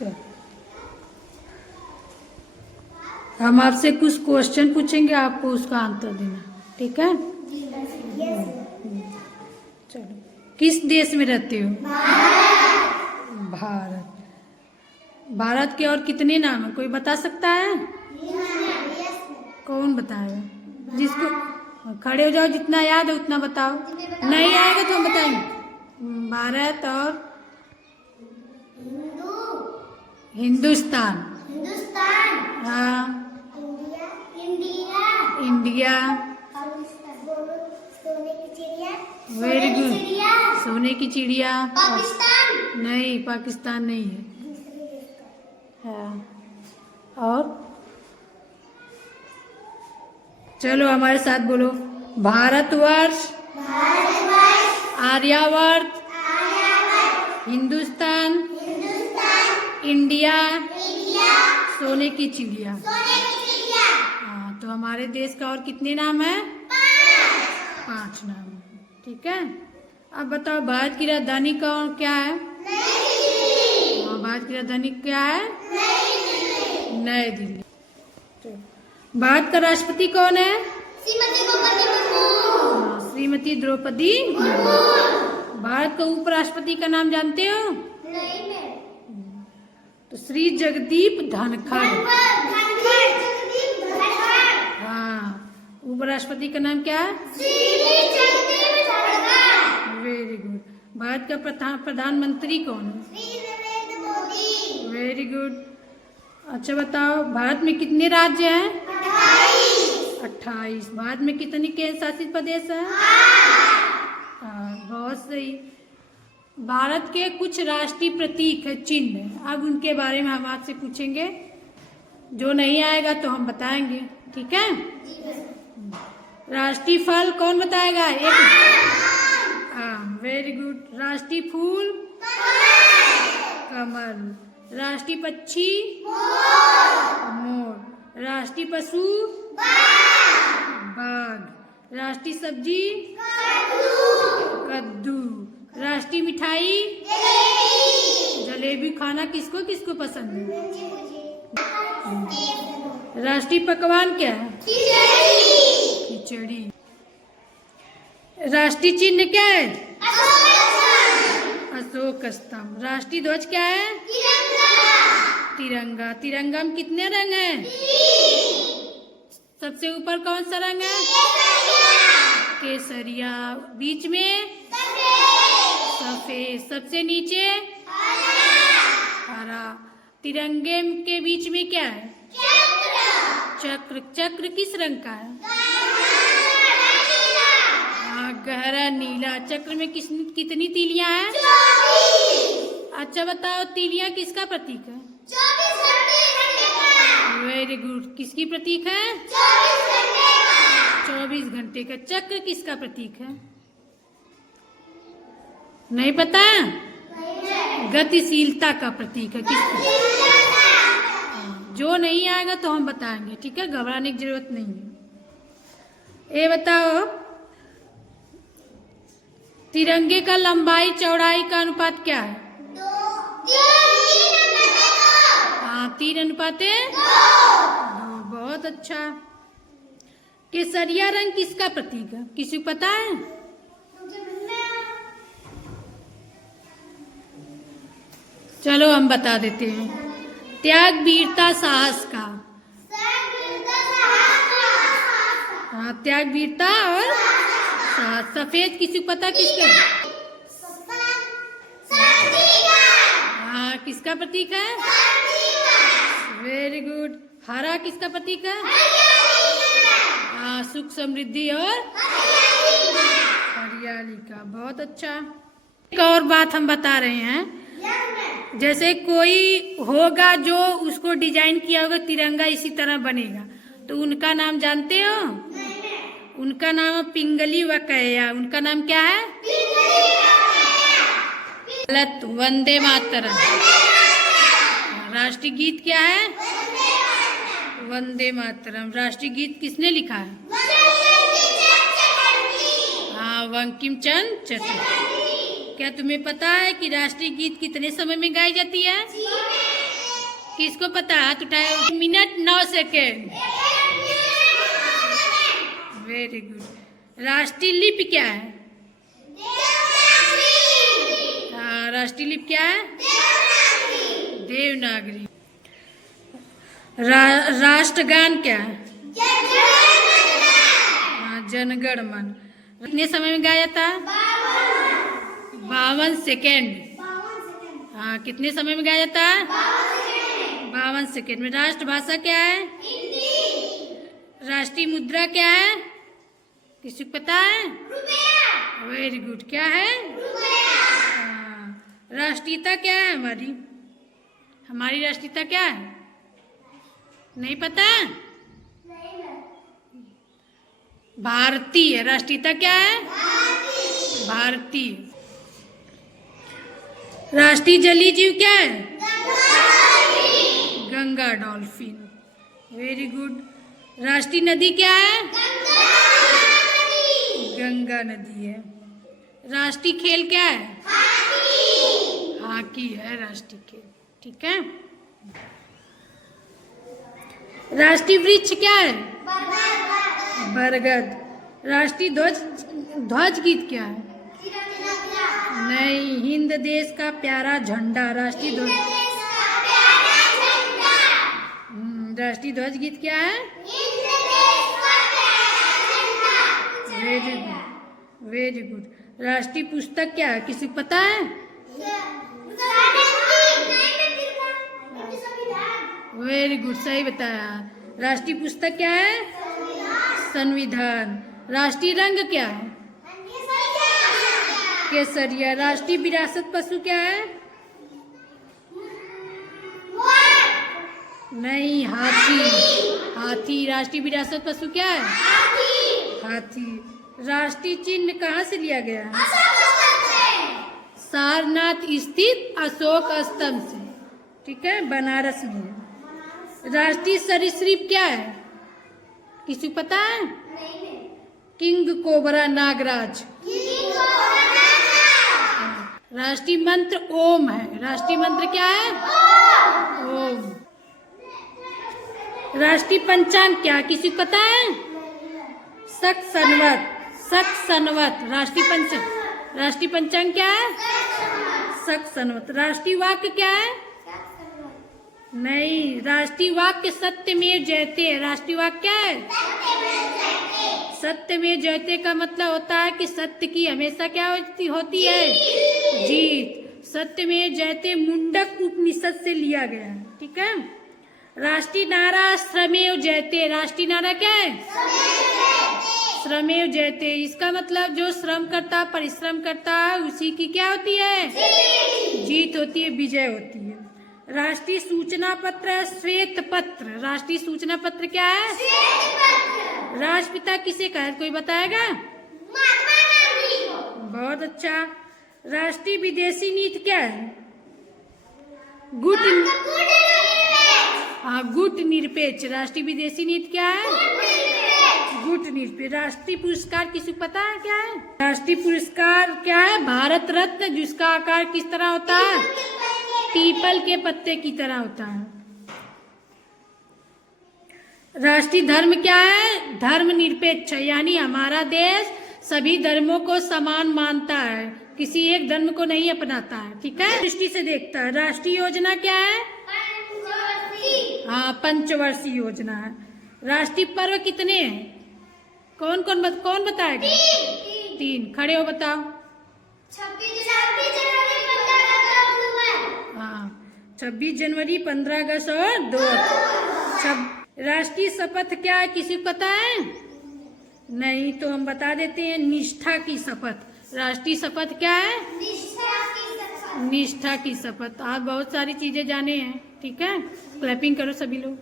चल, हम आपसे कुछ क्वेश्चन पूछेंगे, आपको उसका आंसर देना, ठीक है? चलो, किस देश में रहते हो? भारत। भारत के और कितने नाम है, कोई बता सकता है? कौन बताएगा? जिसको खड़े हो जाओ, जितना याद है उतना बताओ, नहीं आएगा तो हम बताएंगे। भारत और हिंदुस्तान। हाँ, इंडिया। Very good. सोने की चिड़िया। नहीं, पाकिस्तान नहीं है। हाँ, और चलो हमारे साथ बोलो। भारतवर्ष, आर्यावर्त, हिंदुस्तान, इंडिया, सोने की चिड़िया। हाँ, तो हमारे देश का और कितने नाम है? 5 नाम है, ठीक है? अब बताओ, भारत की राजधानी कौन क्या है? हाँ, भारत की राजधानी क्या है? नई दिल्ली। भारत का राष्ट्रपति कौन है? श्रीमती द्रौपदी मुर्मू। भारत का उपराष्ट्रपति का नाम जानते हो? तो श्री जगदीप धनखड़। हाँ, उपराष्ट्रपति का नाम क्या है? Very good. भारत का प्रधानमंत्री कौन है? Very good. अच्छा बताओ, भारत में कितने राज्य हैं? 28। भारत में कितने केंद्र शासित प्रदेश हैं? हाँ, बहुत सही। भारत के कुछ राष्ट्रीय प्रतीक है, चिन्ह है, अब उनके बारे में हम आपसे पूछेंगे, जो नहीं आएगा तो हम बताएंगे, ठीक है? राष्ट्रीय फल कौन बताएगा? हाँ, वेरी गुड। राष्ट्रीय फूल? कमल। राष्ट्रीय पक्षी? मोर। राष्ट्रीय पशु? बाघ। राष्ट्रीय सब्जी? कद्दू। राष्ट्रीय मिठाई? जलेबी। खाना किसको किसको पसंद है? राष्ट्रीय पकवान क्या है? खिचड़ी। राष्ट्रीय चिन्ह क्या है? अशोक स्तंभ। राष्ट्रीय ध्वज क्या है? तिरंगा। तिरंगा में कितने रंग हैं? सबसे ऊपर कौन सा रंग है? केसरिया। बीच में सफेद। सबसे नीचे हरा। तिरंगे के बीच में क्या है? चक्र। चक्र किस रंग का है? हाँ, गहरा नीला। चक्र में कितनी तीलियां हैं? अच्छा बताओ, तीलियां किसका प्रतीक है? Very good. किसकी प्रतीक है? 24 घंटे का। चक्र किसका प्रतीक है? नहीं पता? गतिशीलता का प्रतीक है। किसका? जो नहीं आएगा तो हम बताएंगे, ठीक है? घबराने की जरूरत नहीं है। ये बताओ, तिरंगे का लंबाई चौड़ाई का अनुपात क्या है? 3:2। बहुत अच्छा। केसरिया रंग किसका प्रतीक है? किसी को पता है? चलो हम बता देते हैं। त्याग, वीरता, साहस का। हाँ, त्याग, वीरता और साहस। सफेद किसी को पता किसका? हाँ, किसका प्रतीक है? Very good. हरा किसका प्रतीक है? हाँ, सुख, समृद्धि और हरियाली का। बहुत अच्छा। एक और बात हम बता रहे हैं, जैसे कोई होगा जो उसको डिजाइन किया होगा तिरंगा इसी तरह बनेगा, तो उनका नाम जानते हो? उनका नाम है पिंगली वकैया। उनका नाम क्या है? गलत। वंदे मातरम। राष्ट्रीय गीत क्या है? वंदे मातरम। राष्ट्रीय गीत किसने लिखा है? हाँ, बंकिम चंद्र चटर्जी। क्या तुम्हें पता है कि राष्ट्रीय गीत कितने समय में गाई जाती है? किसको पता? हाथ उठाए। Minute 9 second. Very good. राष्ट्रीय लिपि क्या है? हाँ, राष्ट्रीय लिपि क्या है? देवनागरी। राष्ट्रगान क्या है? हाँ, जनगण मन। कितने समय में गाया जाता है? 52 सेकेंड। हाँ, कितने समय में गाया जाता है? 52 सेकेंड में। राष्ट्रभाषा क्या है? राष्ट्रीय मुद्रा क्या है? किसी को पता है? Very good. क्या है? हाँ। राष्ट्रीयता क्या है हमारी? हमारी राष्ट्रीयता क्या है? नहीं पता? भारतीय। राष्ट्रीयता क्या है? भारतीय। राष्ट्रीय जलीय जीव क्या है? गंगा डॉल्फिन। Very good. राष्ट्रीय नदी क्या है? गंगा नदी है। राष्ट्रीय खेल क्या है? हॉकी है राष्ट्रीय खेल। ठीक है। राष्ट्रीय वृक्ष क्या है? बरगद। राष्ट्रीय ध्वज गीत क्या है? नहीं, हिंद देश का प्यारा झंडा। राष्ट्रीय ध्वज। राष्ट्रीय ध्वज गीत क्या है? Very good, very good. राष्ट्रीय पुस्तक क्या है? किसी को पता है? वेरी गुड, सही बताया। राष्ट्रीय पुस्तक क्या है? संविधान। राष्ट्रीय रंग क्या है? केसरिया। राष्ट्रीय विरासत पशु क्या है? नहीं, हाथी। हाथी राष्ट्रीय विरासत पशु क्या है? हाथी। राष्ट्रीय चिन्ह कहाँ से लिया गया है? सारनाथ स्थित अशोक स्तंभ से। ठीक है, बनारस में है। राष्ट्रीय सरीसृप क्या है? किसी को पता है? King cobra, Nagraj. राष्ट्रीय मंत्र ओम है। राष्ट्रीय मंत्र क्या है? ओम। राष्ट्रीय पंचांग क्या? किसी को पता है? शक संवत। शक संवत। राष्ट्रीय पंचांग क्या है? शक संवत। राष्ट्रीय वाक्य क्या है? नहीं, राष्ट्रीय वाक्य सत्यमेव जयते। राष्ट्रीय वाक्य क्या है? सत्यमेव जयते का मतलब होता है कि सत्य की हमेशा क्या होती है? जीत। सत्यमेव जयते मुंडक उपनिषद से लिया गया है। ठीक है। राष्ट्रीय नारा श्रमेव जयते। राष्ट्रीय नारा क्या है? श्रमेव जयते। इसका मतलब जो श्रम करता, परिश्रम करता है, उसी की क्या होती है? जीत होती है, विजय होती है। राष्ट्रीय सूचना पत्र है श्वेत पत्र। राष्ट्रीय सूचना पत्र क्या है? राष्ट्रपिता किसे कहा है? कोई बताएगा? बहुत अच्छा। राष्ट्रीय विदेशी नीति क्या है? गुट। हाँ, गुट निरपेक्ष। राष्ट्रीय विदेशी नीति क्या है? गुट निरपेक्ष। राष्ट्रीय पुरस्कार किसी को पता है क्या है? राष्ट्रीय पुरस्कार क्या है? भारत रत्न, जिसका आकार किस तरह होता है? पीपल के पत्ते की तरह होता है। राष्ट्रीय धर्म क्या है? धर्म निरपेक्ष, यानी हमारा देश सभी धर्मों को समान मानता है, किसी एक धर्म को नहीं अपनाता है। ठीक है, दृष्टि से देखता है। राष्ट्रीय योजना क्या है? हाँ, पंचवर्षीय योजना है। राष्ट्रीय पर्व कितने हैं? कौन बताएगा? 3। खड़े हो बताओ। हाँ, 26 जनवरी, 15 अगस्त और 2। राष्ट्रीय शपथ क्या है? किसी को पता है? नहीं, तो हम बता देते हैं, निष्ठा की शपथ। राष्ट्रीय शपथ क्या है? निष्ठा की शपथ। आप बहुत सारी चीजें जाने हैं। ठीक है, क्लैपिंग करो सभी लोग।